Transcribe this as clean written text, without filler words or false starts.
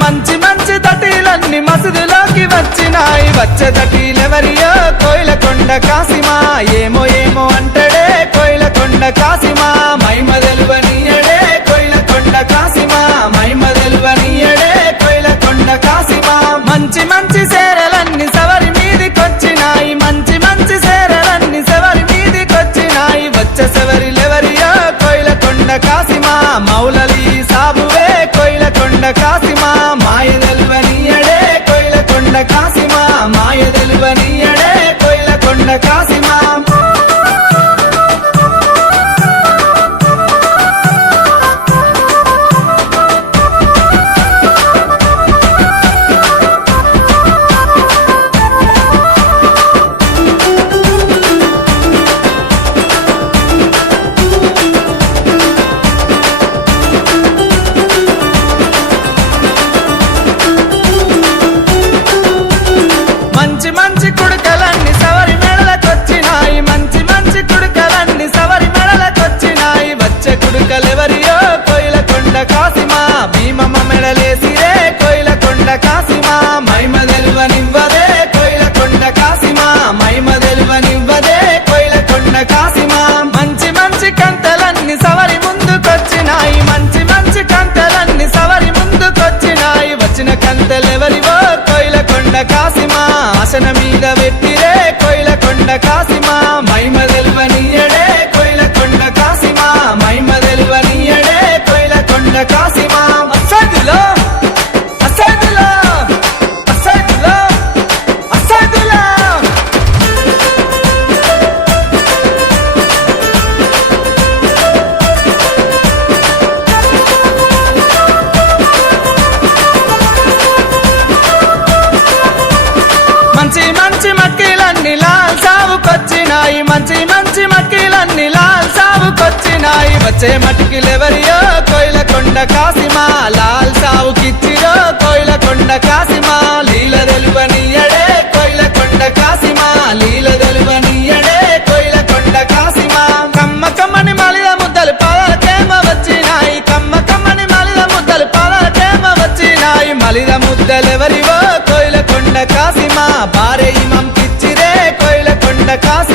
మంచి మంచి దటీలన్నీ మసదులోకి వచ్చినాయి వచ్చే దటీలెవరియో కోయిలకొండ కాసిమా ఏమో ఏమో అంటడే కోయిలకొండ కాసిమా మైమ తెలువనీయడే కోయిలకొండ కాసిమా మైమ తెలువనీయడే కోయిలకొండ కాసిమా మంచి మంచి సేరలన్నీ సవరి మీదికొచ్చినాయి మంచి మంచి సేరలన్నీ సవరి మీదికొచ్చినాయి వచ్చే సవరిలెవరియో కోయిలకొండ కాసిమా మౌలలి సాబువే కోయిలకొండ కాసిమా మాయ తెలువనీయడే కోయిలకొండ కాసిమా మాయ తెలువనీయడే కోయిలకొండ కాసిమా మంచి మంచి కుడుకలన్నీ సవరి మెడలకొచ్చినాయి మంచి మంచి కుడుకలన్నీ సవరి మెడలకొచ్చినాయి వచ్చే కుడుకలెవరియో కోయిలకొండ కాసిమా భీమమ్మ మెడలేసిరే కోయిలకొండ కాసిమా మైమ తెలువనివ్వదే కోయిలకొండ కాసిమా మైమ తెలువనివ్వదే కోయిలకొండ కాసిమా మంచి మంచి కంటలన్నీ సవరి ముందుకొచ్చినాయి మంచి మంచి కంటలన్నీ సవరి ముందుకొచ్చినాయి వచ్చిన కంటలెవరివో కోయిలకొండ కాసిమా ఆసన మీద పెట్టిరే కోయిలకొండ కాసిమా మైమ తెలువనీయడే కోయిలకొండ కాసిమా మైమ తెలువనీయడే కోయిలకొండ కాసిమా అసదులో అసదులో అసదులో అసదులో మంచి మంచి మక్కిలన్నీ లాల్ సావుకొచ్చినాయి మంచి మంచి మక్కిలన్నీ లాల్ సావుకొచ్చినాయి వచ్చే మట్కిలెవరియో కోయిలకొండ కాసిమా లాల్ సావుకిచ్చిరో కోయిలకొండ కాసిమా లీల తెలువనీయడే కోయిలకొండ కాసిమా లీల తెలువనీయడే కోయిలకొండ కాసిమా కమ్మ కమ్మని మలిద ముద్దలు పాలకేమ వచ్చినాయి కమ్మ కమ్మని మలిద ముద్దలు పాలకేమ వచ్చినాయి మలిద ముద్దలెవరివో కోయిలకొండ కాసిమా బారే ఇమం కిచ్చిరే కోయిలకొండ కాసిమా